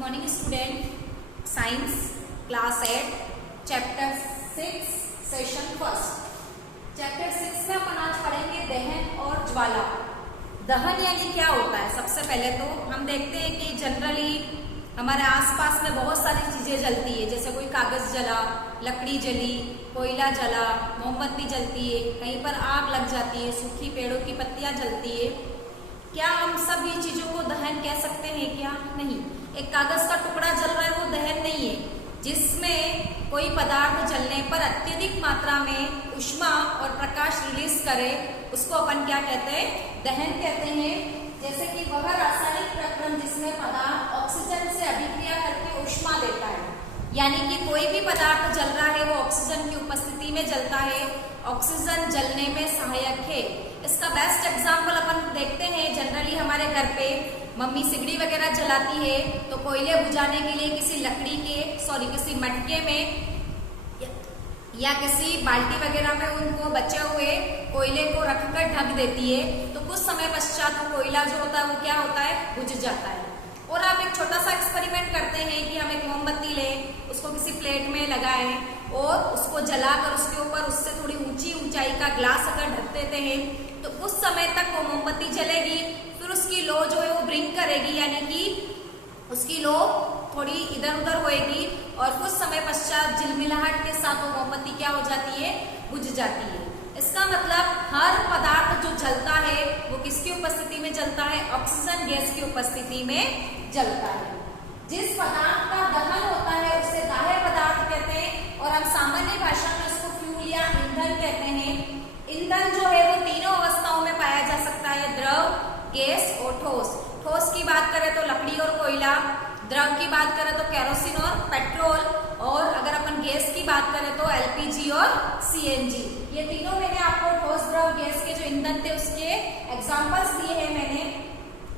Morning student, science class 8 chapter 6 session first. Chapter 6 में अपन आज पढ़ेंगे दहन और ज्वाला। दहन यानी क्या होता है? सबसे पहले तो हम देखते हैं कि जनरली हमारे आसपास में बहुत सारी चीजें जलती है, जैसे कोई कागज जला, लकड़ी जली, कोयला जला, मोमबत्ती जलती है, कहीं पर आग लग जाती है, सूखी पेड़ों की पत्तियां जलती है। क्या हम सब ये चीजों को दहन कह सकते हैं? क्या नहीं। एक कागज का टुकड़ा जल रहा है वो दहन नहीं है। जिसमें कोई पदार्थ जलने पर अत्यधिक मात्रा में ऊष्मा और प्रकाश रिलीज करे उसको अपन क्या कहते हैं? दहन कहते हैं। जैसे कि वह रासायनिक प्रक्रम जिसमें पदार्थ ऑक्सीजन से अभिक्रिया करके ऊष्मा देता है, यानी कि कोई भी पदार्थ जल रहा है वो ऑक्सीजन की उपस्थिति में जलता है। ऑक्सीजन जलने में सहायक है। इसका बेस्ट एग्जाम्पल अपन देखते हैं, जनरली हमारे घर पे मम्मी सिगड़ी वगैरह जलाती है तो कोयले बुझाने के लिए किसी मटके में या किसी बाल्टी वगैरह में उनको बचे हुए कोयले को रखकर ढक देती है, तो कुछ समय पश्चात वो कोयला जो होता है वो क्या होता है? बुझ जाता है। और आप एक छोटा सा एक्सपेरिमेंट करते हैं कि हम एक मोमबत्ती लें, उसको किसी प्लेट में लगाएं और उसको जलाकर उसके ऊपर उससे थोड़ी ऊंचाई का ग्लास अगर ढक देते हैं तो उस समय तक वो मोमबत्ती जलेगी। फिर उसकी लो जो है वो ब्रिंक करेगी, यानी कि उसकी लो थोड़ी इधर उधर होएगी और कुछ समय पश्चात झिलमिलाहट के साथ वो मोमबत्ती क्या हो जाती है? बुझ जाती है। इसका मतलब हर पदार्थ जो जलता है वो किसकी उपस्थिति में जलता है? ऑक्सीजन गैस की उपस्थिति में जलता है। जिस पदार्थ का दहन होता है उसे दाह्य पदार्थ कहते हैं और हम सामान्य भाषा में उसको फ्यूल या ईंधन कहते हैं। ईंधन जो है वो तीनों अवस्थाओं में पाया जा सकता है, द्रव, गैस और ठोस। ठोस की बात करें तो लकड़ी और कोयला, द्रव की बात करें तो केरोसिन और पेट्रोल, और अगर अपन गैस की बात करें तो एलपीजी और सीएनजी। ये तीनों मैंने आपको ठोस, द्रव, गैस के जो ईंधन थे उसके एग्जांपल्स दिए हैं मैंने।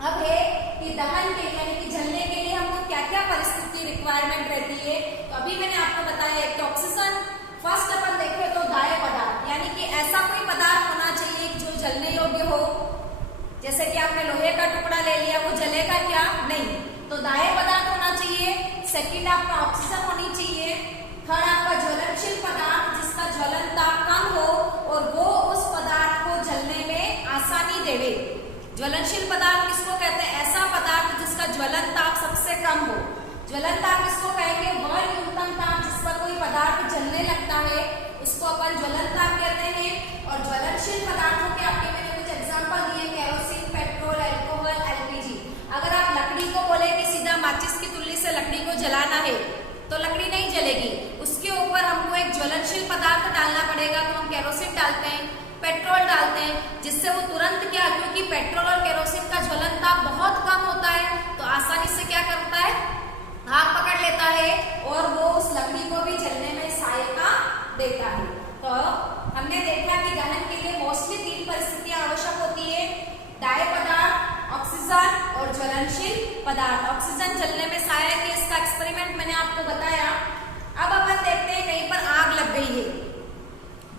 अब है कि दहन के यानी कि जलने के लिए हमको क्या क्या परिस्थिति रिक्वायरमेंट रहती है। तो अभी मैंने आपको बताया एक तो ऑक्सीजन। फर्स्ट अपन देखें तो दाह्य पदार्थ, यानी कि ऐसा कोई पदार्थ होना चाहिए जो जलने योग्य हो। जैसे कि आपने लोहे का टुकड़ा ले लिया, वो जलेगा क्या? नहीं। तो दाह्य पदार्थ होना चाहिए। सेकंड आपका ऑक्सीजन होनी चाहिए। थर्ड आपका ज्वलनशील पदार्थ जिसका ज्वलन ताप कम हो और वो उस पदार्थ को जलने में आसानी देवे। ज्वलनशील पदार्थ किसको कहते हैं? ऐसा पदार्थ जिसका ज्वलन ताप सबसे कम हो। ज्वलन ताप किसको कहेंगे? वह न्यूनतम ताप जिस पर कोई पदार्थ जलने लगता है उसको अपन ज्वलन ताप कहते हैं। और ज्वलनशील पदार्थों के आपके मैंने कुछ एग्जाम्पल दिए, केरोसिन, पेट्रोल, अल्कोहल, एलपीजी। अगर आप लकड़ी को बोले कि सीधा माचिस की तुल्ली से लकड़ी को जलाना है तो लकड़ी नहीं जलेगी, उसके ऊपर हमको एक ज्वलनशील पदार्थ डालना पड़ेगा। तो हम केरोसिन डालते हैं, पेट्रोल डालते हैं, जिससे वो तुरंत क्या, क्योंकि पेट्रोल और केरोसिन का ज्वलन ताप बहुत कम होता है तो आसानी से क्या करता है? आग पकड़ लेता है और वो उस लकड़ी को भी जलने में सहायता देता है। तो हमने देखा कि दहन के लिए मोस्टली तीन परिस्थितियां आवश्यक होती है, दाह्य पदार्थ, ऑक्सीजन और ज्वलनशील पदार्थ। ऑक्सीजन जलने में सहायक है, इसका एक्सपेरिमेंट मैंने आपको बताया। अब अपन देखते हैं कहीं पर आग लग गई है।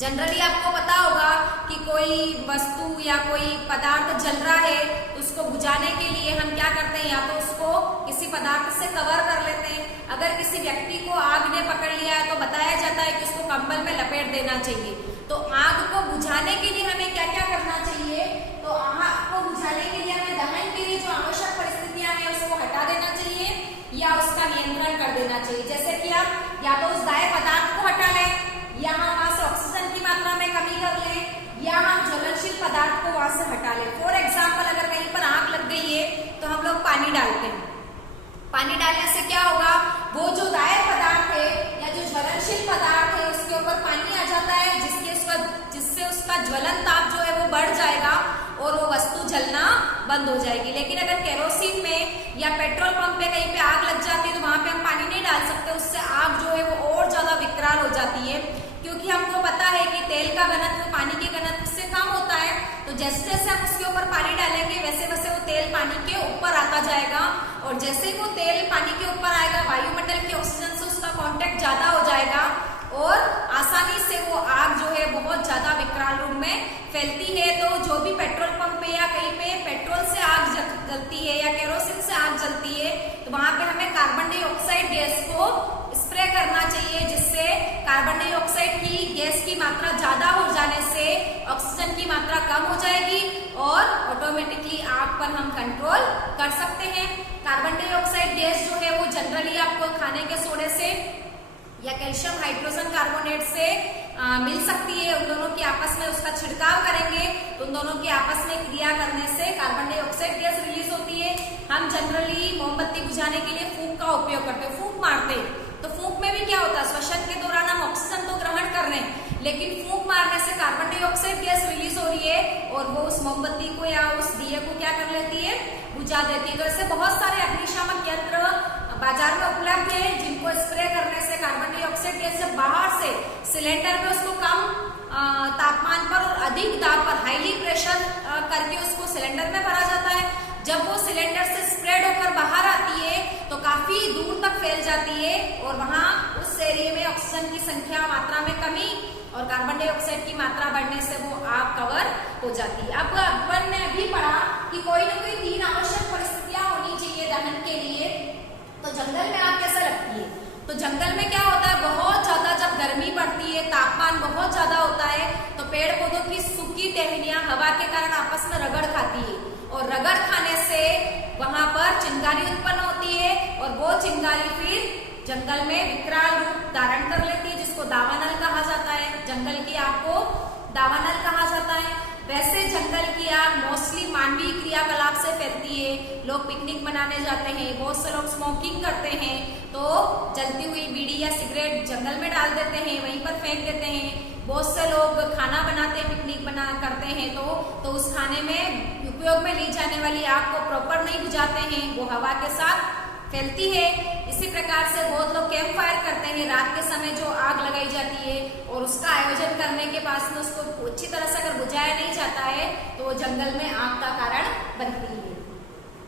जनरली आपको पता होगा कि कोई वस्तु या कोई पदार्थ जल रहा है तो उसको बुझाने के लिए हम क्या करते हैं? या तो उसको किसी पदार्थ से कवर कर लेते हैं। अगर किसी व्यक्ति को आग ने पकड़ लिया है तो बताया जाता है कि उसको कंबल में लपेट देना चाहिए। तो आग को बुझाने के लिए हमें क्या क्या करना चाहिए? तो आग को बुझाने के लिए हमें दहन के लिए जो आवश्यक परिस्थितियां हैं उसको हटा देना चाहिए या उसका नियंत्रण कर देना चाहिए। जैसे कि आप या तो उस दाह्य पदार्थ को हटा लें, या हम वहां से ऑक्सीजन की मात्रा में कमी कर लें, या हम ज्वलनशील पदार्थ को वहां से हटा लें। फॉर एग्जाम्पल, अगर कहीं पर आग लग गई है तो हम लोग पानी डालते हैं। पानी डालने से क्या होगा? वो जो दाह्य पदार्थ है या जो ज्वलनशील पदार्थ है उसके ऊपर पानी आ जाता है, जिससे उसका ज्वलन ताप जो है वो बढ़ जाएगा और वो वस्तु जलना बंद हो जाएगी। लेकिन अगर केरोसिन में या पेट्रोल पंप पे कहीं पे आग लग जाती है तो वहां पे हम पानी नहीं डाल सकते, उससे आग जो है वो और ज्यादा विकराल हो जाती है। क्योंकि हमको पता है कि तेल का घनत्व पानी के घनत्व से कम होता है, तो जैसे जैसे हम उसके ऊपर पानी डालेंगे वैसे वैसे वो तेल पानी के ऊपर आता जाएगा, और जैसे ही वो तेल पानी के ऊपर आएगा वायुमंडल की ऑक्सीजन से उसका कांटेक्ट ज्यादा हो जाएगा और आसानी से वो आग जो है बहुत ज्यादा विकराल रूप में फैलती है। तो जो भी पेट्रोल पंप पे या कहीं पे पेट्रोल से आग जलती है या केरोसिन से आग जलती है तो वहां पे हमें कार्बन डाइऑक्साइड गैस को स्प्रे करना चाहिए, जिससे कार्बन डाइऑक्साइड की गैस की मात्रा ज्यादा हो जाने से ऑक्सीजन की मात्रा कम हो जाएगी और ऑटोमेटिकली आग पर हम कंट्रोल कर सकते हैं। कार्बन डाइऑक्साइड गैस जो है वो जनरली आपको खाने के सोडे से या कैल्शियम हाइड्रोजन कार्बोनेट से मिल सकती है। उन दोनों की आपस में उसका छिड़काव करेंगे तो उन दोनों की आपस में क्रिया करने से कार्बन डाइऑक्साइड गैस रिलीज होती है। हम जनरली मोमबत्ती बुझाने के लिए फूंक का उपयोग करते हैं, फूंक मारते हैं। तो फूंक में भी क्या होता है, श्वसन के दौरान हम ऑक्सीजन तो ग्रहण कर रहे हैं, लेकिन फूंक मारने से कार्बन डाइऑक्साइड गैस रिलीज हो रही है और वो उस मोमबत्ती को या उस दिए को क्या कर लेती है, बुझा देती है। तो ऐसे बहुत सारे अग्निशामक यंत्र बाजार में उपलब्ध है जिनको स्प्रे करने से कार्बन डाइऑक्साइड गैस जब बाहर से सिलेंडर में उसको कम तापमान पर और अधिक दाब पर हाईली प्रेशर करके उसको सिलेंडर में भरा जाता है। जब वो सिलेंडर से स्प्रेड होकर बाहर आती है तो काफी दूर तक फैल जाती है और वहां उस एरिया में ऑक्सीजन की संख्या मात्रा में कमी और कार्बन डाइऑक्साइड की मात्रा बढ़ने से वो आग कवर हो जाती है। अब अपन ने अभी पढ़ा कि कोई ना कोई 3 आवश्यक परिस्थितियां होनी चाहिए दहन के लिए। तो जंगल में आग कैसे लगती है, तो जंगल में क्या होता है, बहुत ज्यादा जब गर्मी पड़ती है, तापमान बहुत ज्यादा होता है, तो पेड़ पौधों की सूखी टहनियां हवा के कारण आपस में रगड़ खाती है और रगड़ खाने से वहां पर चिंगारी उत्पन्न होती है और वो चिंगारी फिर जंगल में विकराल रूप धारण कर लेती है, जिसको दावानल कहा जाता है। जंगल की आग को दावानल कहा जाता है। वैसे जंगल की आग मोस्टली मानवीय क्रियाकलाप से फैलती है। लोग पिकनिक मनाने जाते हैं, बहुत से लोग स्मोकिंग करते हैं तो जलती हुई बीड़ी या सिगरेट जंगल में डाल देते हैं, वहीं पर फेंक देते हैं। बहुत से लोग खाना बनाते हैं, पिकनिक बना करते हैं तो उस खाने में उपयोग में ली जाने वाली आग को प्रॉपर नहीं बुझाते हैं, वो हवा के साथ फैलती है। इसी प्रकार से बहुत लोग कैंप फायर करते हैं, रात के समय जो आग लगाई जाती है और उसका आयोजन करने के पास में उसको अच्छी तरह से अगर बुझाया नहीं जाता है तो वो जंगल में आग का कारण बनती है।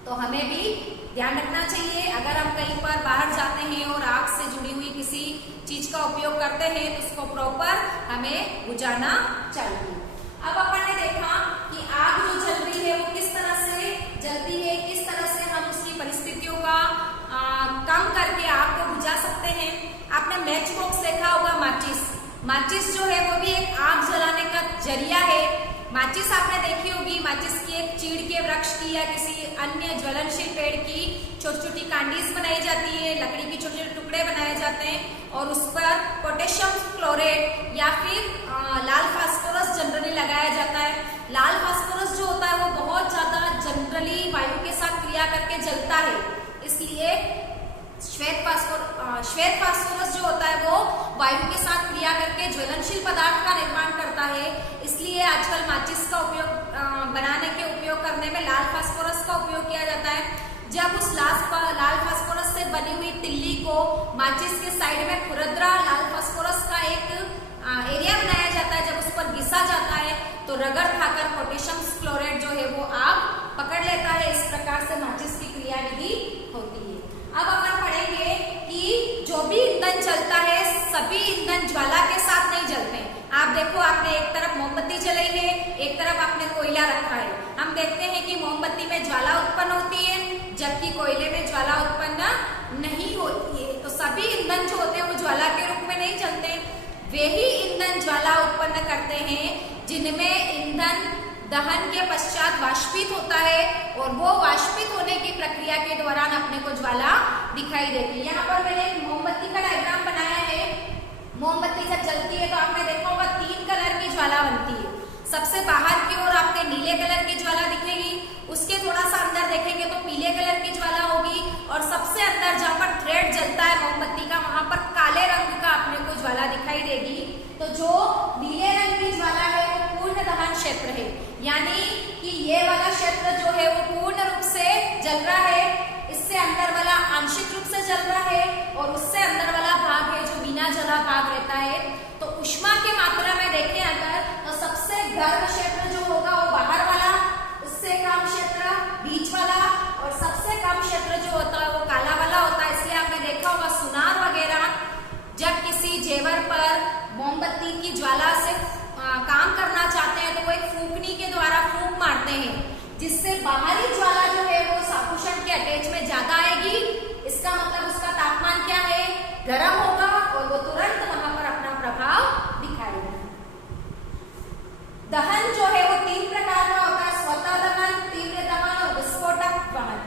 तो हमें भी ध्यान रखना चाहिए, अगर हम कहीं पर बाहर जाते हैं और आग से जुड़ी हुई किसी चीज का उपयोग करते हैं तो उसको प्रॉपर हमें बुझाना चाहिए। अब अपन ने देखा कि आग जो जल रही है वो किस तरह से जलती है, किस तरह से हम उसकी परिस्थितियों का कम करके आग को बुझा सकते हैं। आपने मैच बॉक्स देखा होगा, माचिस जो है वो भी एक आग जलाने का जरिया है। माचिस आपने देखी होगी, माचिस की एक चीड़ के वृक्ष की या किसी अन्य ज्वलनशील पेड़ की छोटी छोटी कांडीज बनाई जाती है, लकड़ी के छोटे छोटे टुकड़े बनाए जाते हैं और उस पर पोटेशियम क्लोरेट या फिर लाल फास्फोरस जनरली लगाया जाता है। लाल फास्फोरस जो होता है वो बहुत ज्यादा जनरली वायु के साथ क्रिया करके जलता है, इसलिए श्वेत फास्फोरस जो होता है वो वायु के साथ क्रिया करके ज्वलनशील पदार्थ का निर्माण करता है। इसलिए आजकल माचिस का उपयोग बनाने के उपयोग करने में लाल फास्फोरस का उपयोग किया जाता है। जब उस लाल फास्फोरस से बनी हुई तिल्ली को माचिस के साइड में खुरदरा लाल फास्फोरस का एक एरिया बनाया जाता है, जब उस पर घिसा जाता है तो रगड़ खाकर पोटेशियम क्लोराइड जो है वो आग पकड़ लेता है। इस प्रकार से माचिस की क्रियाविधि होती है। अब अपन पढ़ेंगे कि जो भी ईंधन जलता है सभी ईंधन ज्वाला के साथ नहीं जलते हैं। आप देखो, आपने एक तरफ मोमबत्ती जलाई है, एक तरफ आपने कोयला रखा है। हम देखते हैं कि मोमबत्ती में ज्वाला उत्पन्न होती है जबकि कोयले में ज्वाला उत्पन्न नहीं होती है। तो सभी ईंधन जो होते हैं वो ज्वाला के रूप में नहीं जलते। वे ही ईंधन ज्वाला उत्पन्न करते हैं जिनमें ईंधन दहन के पश्चात वाष्पित होता है और वो वाष्पित होने की प्रक्रिया के दौरान अपने को ज्वाला दिखाई देती है। यहाँ पर मैंने एक मोमबत्ती का डायग्राम बनाया है। मोमबत्ती जब जलती है तो आपने देखा होगा 3 कलर की ज्वाला बनती है। सबसे बाहर की ओर आपके नीले कलर की ज्वाला दिखेगी, उसके थोड़ा सा अंदर देखेंगे तो पीले कलर की ज्वाला होगी और सबसे अंदर जहाँ पर थ्रेड जलता है मोमबत्ती का वहां पर काले रंग का अपने को ज्वाला दिखाई देगी। तो जो नीले रंग की ज्वाला है वो पूर्ण दहन क्षेत्र है, यानी कि ये वाला क्षेत्र जो है वो पूर्ण रूप से जल रहा है। इससे अंदर वाला आंशिक रूप से जल रहा है और उससे अंदर वाला भाग है जो बिना जला भाग रहता है। तो ऊष्मा की मात्रा में देखें अगर तो सबसे गर्म क्षेत्र जो होगा वो बाहर वाला, उससे कम क्षेत्र बीच वाला और सबसे कम क्षेत्र जो होता है वो काला वाला होता है। इसलिए आपने देखा होगा सुनार वगैरह जब किसी जेवर पर मोमबत्ती की ज्वाला से काम करना चाहते हैं तो वो एक फूंकनी के द्वारा फूंक मारते हैं, जिससे बाहरी ज्वाला जो है वो साकुषण के अटैच में ज्यादा आएगी। इसका मतलब उसका गर्म होगा और वो तुरंत वहां पर अपना प्रभाव दिखाएगा। दहन जो है वो 3 प्रकार का होता है, स्वतः दहन, तीव्र दहन और विस्फोटक दहन।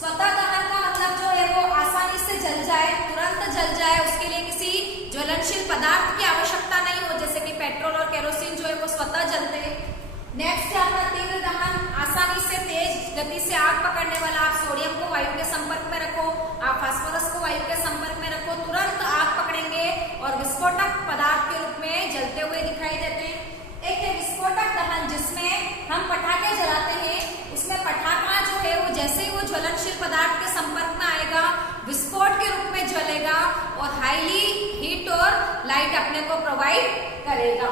स्वतः दहन का मतलब जो है वो आसानी से जल जाए, तुरंत जल जाए, उसके लिए किसी ज्वलनशील पदार्थ की आवश्यकता नहीं हो, जैसे कि पेट्रोल और केरोसिन जो है वो स्वतः जलते हैं। नेक्स्ट है आपका तीव्र दहन, आसानी से तेज गति से आग पकड़ने वाला। आप सोडियम को वायु के संपर्क में रखो, आप फास्फोरस को वायु के संपर्क में रखो, तुरंत आग पकड़ेंगे और विस्फोटक पदार्थ के रूप में जलते हुए दिखाई देते हैं। एक है विस्फोटक दहन, जिसमें हम पटाखे जलाते हैं, उसमें पटाखा जो है वो जैसे ही वो ज्वलनशील पदार्थ के संपर्क में आएगा विस्फोट के रूप में ज्वलेगा और हाईली हीट और लाइट अपने को प्रोवाइड करेगा।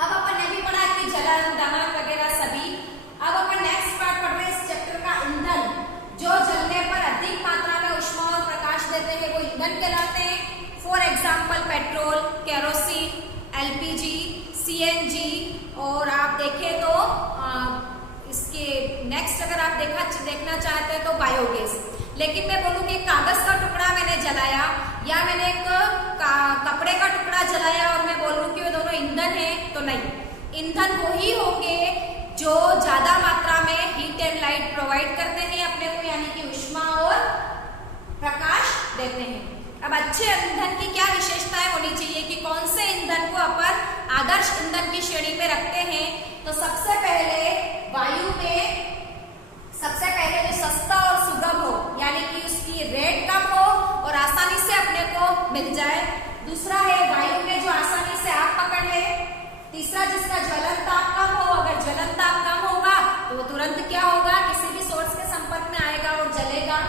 अब अपन ने भी पढ़ा कि जलन, दहन वगैरह सभी। अब अपन नेक्स्ट पार्ट पढ़ रहे हैं इस चैप्टर का, ईंधन। जो जलने पर अधिक मात्रा में ऊष्मा और प्रकाश देते हैं वो ईंधन कहलाते हैं। For example petrol, kerosene, LPG, CNG, और आप देखें तो इसके नेक्स्ट अगर आप देखना चाहते हैं तो बायोगैस। लेकिन मैं बोलूँ कि कागज का टुकड़ा मैंने जलाया या मैंने एक कपड़े का टुकड़ा जलाया और मैं बोलूँ कि वे दोनों ईंधन है, तो नहीं। ईंधन वही होंगे जो ज्यादा मात्रा में हीट एंड लाइट प्रोवाइड करते हैं अपने को, यानी कि ऊष्मा और प्रकाश देते हैं। अब अच्छे ईंधन की क्या विशेषताएं होनी चाहिए कि कौन से ईंधन को अपन आदर्श ईंधन की श्रेणी में रखते हैं, तो सबसे पहले वायु में सबसे पहले जो सस्ता और सुगम हो, यानी कि उसकी रेट कम हो और आसानी से अपने को मिल जाए। दूसरा है वायु में जो आसानी से आग पकड़ ले। तीसरा जिसका ज्वलन ताप कम हो, अगर ज्वलन ताप कम होगा तो वो तुरंत क्या होगा, किसी भी सोर्स के संपर्क में आएगा और जलेगा।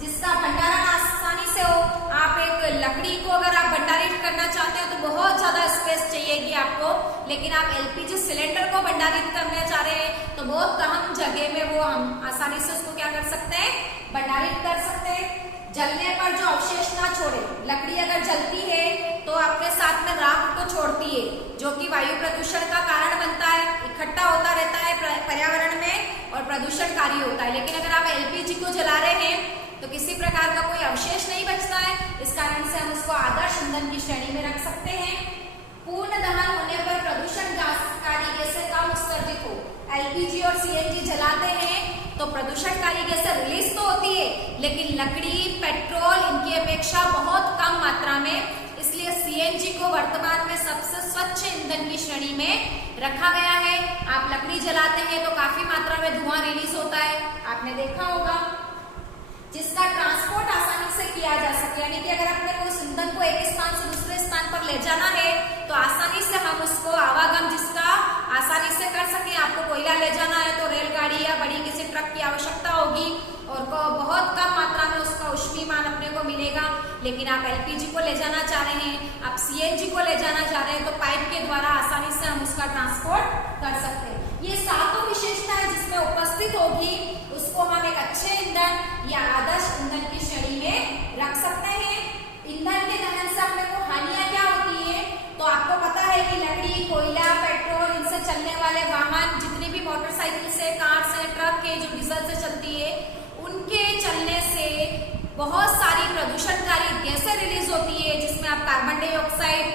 जिसका भंडारण आसानी से हो, आप एक लकड़ी को अगर आप भंडारित करना चाहते हो तो बहुत ज्यादा स्पेस चाहिएगी आपको, लेकिन आप एलपीजी सिलेंडर को भंडारित करना चाह रहे हैं तो बहुत कम जगह में वो हम आसानी से उसको क्या कर सकते हैं, भंडारित कर सकते हैं। जलने पर जो अवशेष ना छोड़े, लकड़ी अगर जलती है तो अपने साथ में राख को छोड़ती है, जो कि वायु प्रदूषण का कारण बनता है, इकट्ठा होता रहता है पर्यावरण में और प्रदूषणकारी होता है। लेकिन अगर आप एलपीजी को जला रहे हैं तो किसी प्रकार का कोई अवशेष नहीं बचता है, इस कारण से हम उसको आदर्श ईंधन की श्रेणी में रख सकते हैं। पूर्ण दहन होने पर प्रदूषणकारी गैसें कम उत्सर्जित हो। एलपीजी और सीएनजी जलाते हैं तो प्रदूषणकारी गैसें रिलीज तो होती है, लेकिन लकड़ी, पेट्रोल इनकी अपेक्षा बहुत कम मात्रा में, इसलिए सीएनजी को वर्तमान में सबसे स्वच्छ ईंधन की श्रेणी में रखा गया है। आप लकड़ी जलाते हैं तो काफी मात्रा में धुआं रिलीज होता है, आपने देखा होगा। जिसका ट्रांसपोर्ट आसानी से किया जा सके, यानी कि अगर अपने को उस ईंधन को एक स्थान से दूसरे स्थान पर ले जाना है तो आसानी से हम उसको आवागम जिसका आसानी से कर सके। आपको कोयला ले जाना है तो रेलगाड़ी या बड़ी किसी ट्रक की आवश्यकता होगी और बहुत कम मात्रा में उसका ऊष्मीमान अपने को मिलेगा। लेकिन आप एलपीजी को ले जाना चाह रहे हैं, आप सीएनजी को ले जाना चाह रहे हैं तो पाइप के द्वारा आसानी से हम उसका ट्रांसपोर्ट कर सकते हैं। ये सातों विशेषताएं जिसमें उपस्थित होगी उसको हम एक अच्छे ईंधन या आदर्श ईंधन की श्रेणी में रख सकते हैं। ईंधन के दहन से अपने को हानियां क्या होती है, तो आपको पता है कि लकड़ी, कोयला, पेट्रोल, इनसे चलने वाले वाहन, जितनी भी मोटरसाइकिल से, कार से, ट्रक के जो डीजल से चलती है, उनके चलने से बहुत सारी प्रदूषणकारी गैसें रिलीज होती है, जिसमें आप carbon dioxide,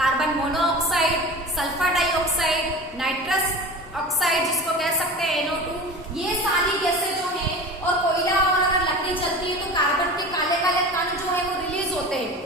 carbon monoxide, sulphur dioxide, nitrous oxide जिसको कह सकते हैं NO2, ये सारी गैसें जो हैं, और कोयला और अगर लकड़ी चलती है तो कार्बन के काले काले कण जो है वो रिलीज होते हैं।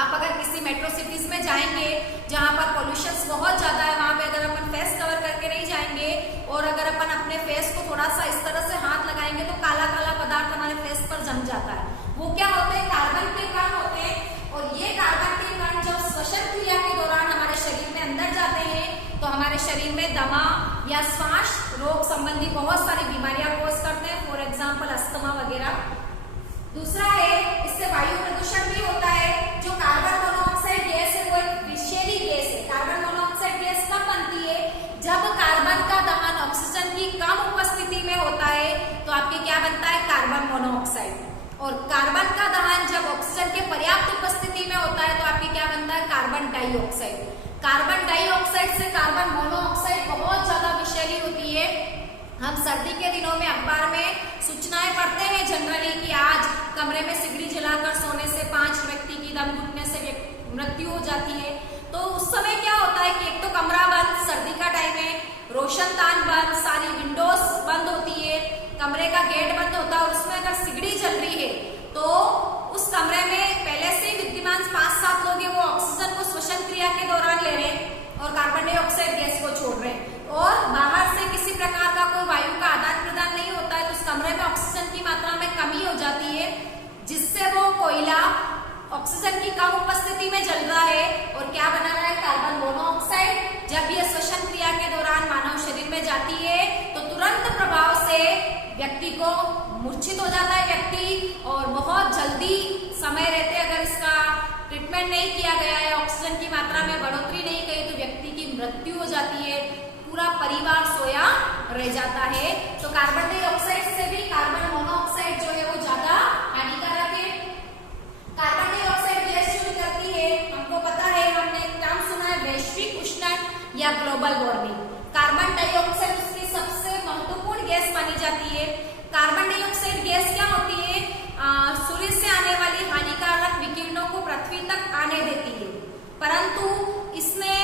आप अगर किसी मेट्रो सिटीज में जाएंगे जहां पर पोल्यूशन बहुत ज्यादा है, वहां पे अगर अपन फेस कवर करके नहीं जाएंगे और अगर अपन अपने फेस को थोड़ा सा इस तरह से हाथ लगाएंगे तो काला काला पदार्थ हमारे फेस पर जम जाता है। वो क्या होते हैं, कार्बन के कण होते हैं, और ये कार्बन के कण जब श्वसन क्रिया के दौरान हमारे शरीर में अंदर जाते हैं तो हमारे शरीर में दमा या श्वास रोग संबंधी बहुत सारी बीमारियां कोज करते हैं, फॉर एग्जाम्पल अस्थमा वगैरह। दूसरा है, इससे वायु प्रदूषण भी होता है। जो कार्बन मोनोऑक्साइड गैस है वो एक विषैली गैस है। कार्बन मोनोऑक्साइड गैस कब बनती है, जब कार्बन का दहन ऑक्सीजन की कम उपस्थिति में होता है तो आपके क्या बनता है, कार्बन मोनोऑक्साइड। और कार्बन का दहन जब ऑक्सीजन के पर्याप्त उपस्थिति में होता है तो आपके क्या बनता है, कार्बन डाइऑक्साइड। कार्बन डाइऑक्साइड से कार्बन मोनोऑक्साइड बहुत ज्यादा विषैली होती है। हम सर्दी के दिनों में अखबार में सूचनाएं पढ़ते हैं जनरली कि आज कमरे में सिगड़ी जलाकर सोने से 5 व्यक्ति की दम घुटने से मृत्यु हो जाती है। तो उस समय क्या होता है कि एक तो कमरा बंद, सर्दी का टाइम है, रोशनदान बंद, सारी विंडोज बंद होती है, कमरे का गेट बंद होता है और उसमें अगर सिगड़ी जल रही है तो उस कमरे में पहले से विद्यमान 5-7 लोग हैं, वो ऑक्सीजन को श्वसन क्रिया के दौरान ले रहे हैं और कार्बन डाइऑक्साइड गैस को छोड़ रहे हैं और बाहर से किसी प्रकार का कोई वायु का आदान प्रदान नहीं होता है, तो उस कमरे में ऑक्सीजन की मात्रा में कमी हो जाती है, जिससे वो कोयला ऑक्सीजन की कम उपस्थिति में जल रहा है और क्या बना रहा है, कार्बन मोनोऑक्साइड। जब ये श्वसन क्रिया के दौरान मानव शरीर में जाती है तो तुरंत प्रभाव से व्यक्ति को मूर्छित हो जाता है व्यक्ति और बहुत जल्दी समय रहते अगर इसका ट्रीटमेंट नहीं किया गया है, ऑक्सीजन की मात्रा में बढ़ोतरी नहीं की तो व्यक्ति की मृत्यु हो जाती है, पूरा परिवार सोया रह जाता है। तो कार्बन डाइऑक्साइड से भी कार्बन मोनोऑक्साइड जो है वो ज्यादा हानिकारक है। कार्बन डाइऑक्साइड गैस जो निकलती है, हमको पता है, हमने एक नाम सुना है वैश्विक उष्णन या ग्लोबल वार्मिंग। कार्बन डाइऑक्साइड उसकी सबसे महत्वपूर्ण गैस मानी जाती है। कार्बन डाइऑक्साइड गैस क्या होती है, सूर्य से आने वाली हानिकारक विकिरणों को पृथ्वी तक आने देती है, परंतु इसने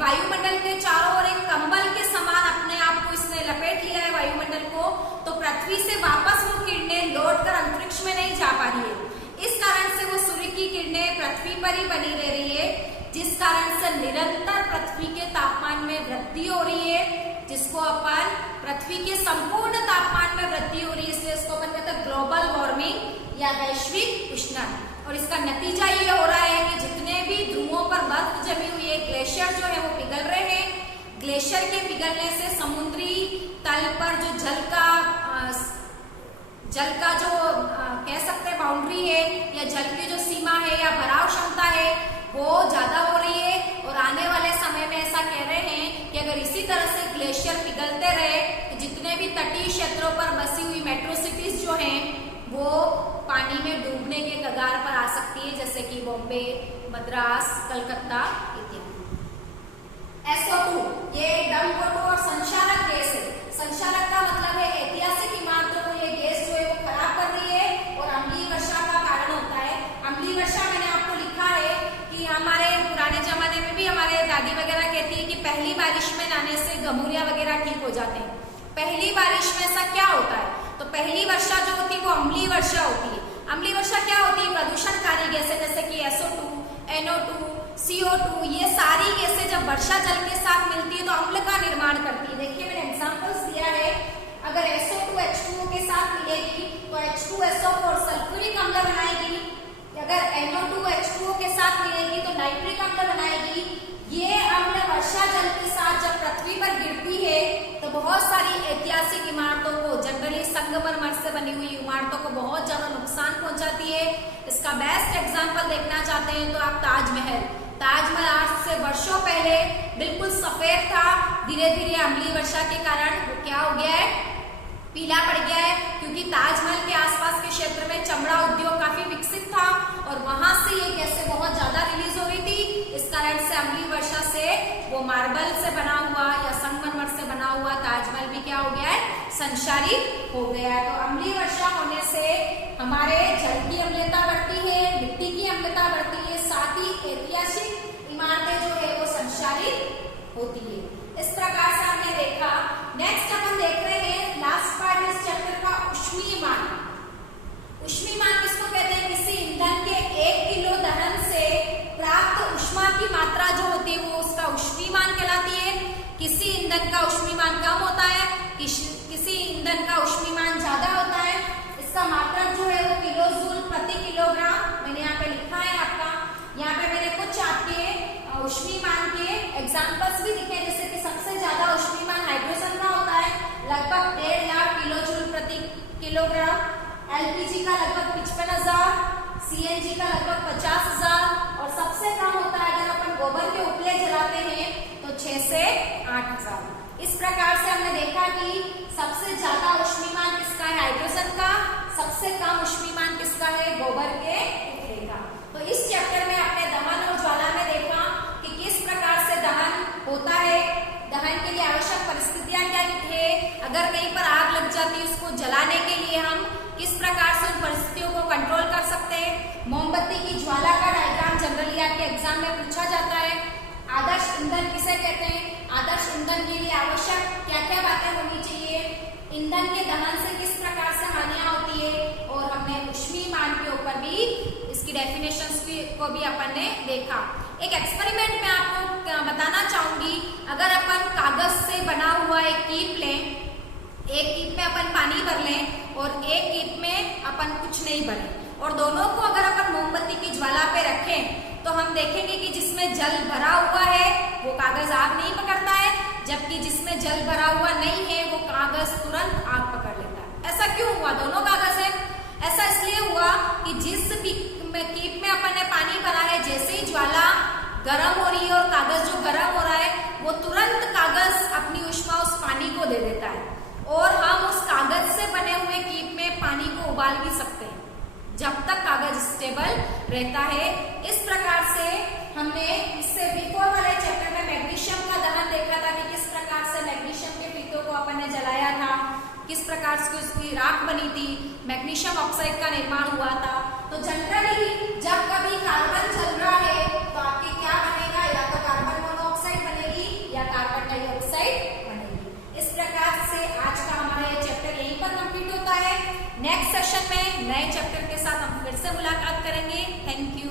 वायुमंडल के चारों ओर एक कंबल के समान अपने आप को इसने लपेट लिया है वायुमंडल को, तो पृथ्वी से वापस वो किरणें लौटकर अंतरिक्ष में नहीं जा पा रही है। इस कारण से वो सूर्य की किरणें पृथ्वी पर ही बनी रह रही है, जिस कारण से निरंतर पृथ्वी के तापमान में वृद्धि हो रही है, जिसको अपन पृथ्वी के संपूर्ण तापमान में वृद्धि हो रही है, इसलिए इसको अपन कहते हैं ग्लोबल वार्मिंग या वैश्विक उष्णन। और इसका नतीजा ये हो रहा है कि जितने भी ध्रुवों पर बर्फ जमी हुई है, ग्लेशियर जो है वो पिघल रहे हैं। ग्लेशियर के पिघलने से समुद्री तल पर जो जल का जो कह सकते हैं बाउंड्री है या जल की जो सीमा है या भराव क्षमता है वो ज्यादा हो रही है और आने वाले समय में ऐसा कह रहे हैं कि अगर इसी तरह से ग्लेशियर पिघलते रहे तो जितने भी तटीय क्षेत्रों पर बसी हुई मेट्रो सिटीज जो हैं वो पानी में डूबने के कगार पर आ सकती है, जैसे कि बॉम्बे, मद्रास, कलकत्ता इत्यादि। SO2 ये डम फोटो और संचारक गैस है। संचारक का मतलब है ऐतिहासिक इमारतों को ये गैस जो है वो खराब कर रही है और अम्लीय वर्षा का कारण होता है। अम्लीय वर्षा मैंने आपको लिखा है कि हमारे पुराने जमाने में भी हमारे दादी वगैरह कहती है कि पहली बारिश में नहाने से घमौरिया वगैरह ठीक हो जाते हैं। पहली बारिश में ऐसा क्या होता है, तो पहली वर्षा जो होती है वो अम्लीय वर्षा होती है। अम्लीय वर्षा क्या होती है, प्रदूषणकारी गैसें जैसे कि SO2, NO2, CO2 ये सारी गैसें जब वर्षा जल के साथ मिलती है तो अम्ल का निर्माण करती है। देखिए मैंने एग्जांपल्स दिया है, अगर SO2 H2O के साथ मिलेगी तो H2SO4 सल्फ्यूरिक अम्ल बनाएगी, अगर NO2 H2O के साथ मिलेगी तो नाइट्रिक अम्ल बनाएगी। ये अम्ल वर्षा जल के साथ जब पृथ्वी पर गिरती है तो बहुत सारी ऐतिहासिक इमारतों को, जनरली संगमरमर से बनी हुई इमारतों को बहुत ज्यादा नुकसान पहुंचाती है। इसका बेस्ट एग्जांपल देखना चाहते हैं तो आप ताजमहल आज से वर्षों पहले बिल्कुल सफेद था, धीरे धीरे अम्लीय वर्षा के कारण वो क्या हो गया है, पीला पड़ गया है, क्योंकि ताजमहल के आसपास के क्षेत्र में चमड़ा उद्योग काफी विकसित था और वहां से ये गैसें बहुत ज्यादा रिलीज हो रही थी। इस कारण से अम्लीय वर्षा से वो मार्बल से बना हुआ या संगमरमर से बना हुआ ताजमहल भी क्या हो गया है, संक्षारित हो गया है। तो अम्लीय वर्षा होने से हमारे जल की अम्लता बढ़ती है, मिट्टी की अम्लता बढ़ती है, साथ ही ऐतिहासिक इमारतें जो है वो संक्षारित होती है। इस प्रकार से हमने देखा। नेक्स्ट अपन देख रहे हैं लास्ट पार्ट इस चैप्टर का, ऊष्मीयमान। ऊष्मीयमान किसको कहते हैं, किसी ईंधन के 1 किलो दहन से प्राप्त ऊष्मा की मात्रा जो होती है वो उसका ऊष्मीयमान कहलाती है। किसी ईंधन का ऊष्मीयमान कम होता है, किसी ईंधन का ऊष्मीयमान ज्यादा होता है। इसका मात्रक जो है वो किलो जूल प्रति किलोग्राम मैंने यहाँ पे लिखा है आपका। यहाँ पे मैंने कुछ आपके ऊष्मीयमान के एग्जाम्पल्स भी लिखे, जैसे कि सबसे ज्यादा ऊष्मीयमान हाइड्रोजन का होता है लगभग 1.5 लाख किलो जूल प्रति किलोग्राम, LPG का लगभग 55,000, CNG का लगभग 50,000 और सबसे कम होता है अगर अपन गोबर के उपले जलाते हैं तो 6 से 8,000। इस प्रकार से हमने देखा कि सबसे ज्यादा ऊष्मीयमान किसका है, हाइड्रोजन का, सबसे कम ऊष्मीयमान किसका है, गोबर के उपले का। तो इस चैप्टर में आपने दहन और ज्वाला में देखा कि किस प्रकार से दहन होता है, दहन के लिए आवश्यक परिस्थितियां क्या है, अगर कहीं पर जाती है उसको जलाने के लिए हम किस प्रकार से उन परिस्थितियों को कंट्रोल कर सकते हैं। मोमबत्ती की ज्वाला का डायग्राम जनरली आपके एग्जाम में पूछा जाता है। आदर्श ईंधन किसे कहते हैं, आदर्श ईंधन के लिए आवश्यक क्या क्या बातें होनी चाहिए, ईंधन के दहन से किस प्रकार से हानियां होती है, और हमने ऊष्मीयमान के ऊपर भी इसकी डेफिनेशंस को भी अपन ने देखा। एक एक्सपेरिमेंट में आपको बताना चाहूंगी, अगर अपन कागज से बना हुआ एक कीप लें, एक कीप में अपन पानी भर लें और एक कीप में अपन कुछ नहीं भरें, और दोनों को अगर अपन मोमबत्ती की ज्वाला पे रखें तो हम देखेंगे कि जिसमें जल भरा हुआ है वो कागज आग नहीं पकड़ता है, जबकि जिसमें जल भरा हुआ नहीं है वो कागज तुरंत आग पकड़ लेता है। ऐसा क्यों हुआ? दोनों कागज है। ऐसा इसलिए हुआ कि जिस कीप में अपन ने पानी भरा है, जैसे ही ज्वाला गर्म हो रही है और कागज जो गर्म हो रहा है वो तुरंत कागज अपनी ऊष्मा उस पानी को दे देता है, और हम उस कागज से बने हुए कीप में पानी को उबाल भी सकते हैं जब तक कागज स्टेबल रहता है। इस प्रकार से हमने इससे बिफोर वाले चैप्टर में मैग्नीशियम का दहन देखा था कि किस प्रकार से मैग्नीशियम के फीतों को अपन ने जलाया था, किस प्रकार से उसकी राख बनी थी, मैग्नीशियम ऑक्साइड का निर्माण हुआ था। तो जनरली जब कभी कार्बन चल रहा है तो आपके क्या बनेगा, या तो कार्बन मोनोऑक्साइड बनेगी या कार्बन डाइऑक्साइड बनेगी। इस प्रकार से आज का हमारा ये चैप्टर यहीं पर कंप्लीट होता है। नेक्स्ट सेशन में नए चैप्टर के साथ हम फिर से मुलाकात करेंगे। Thank you.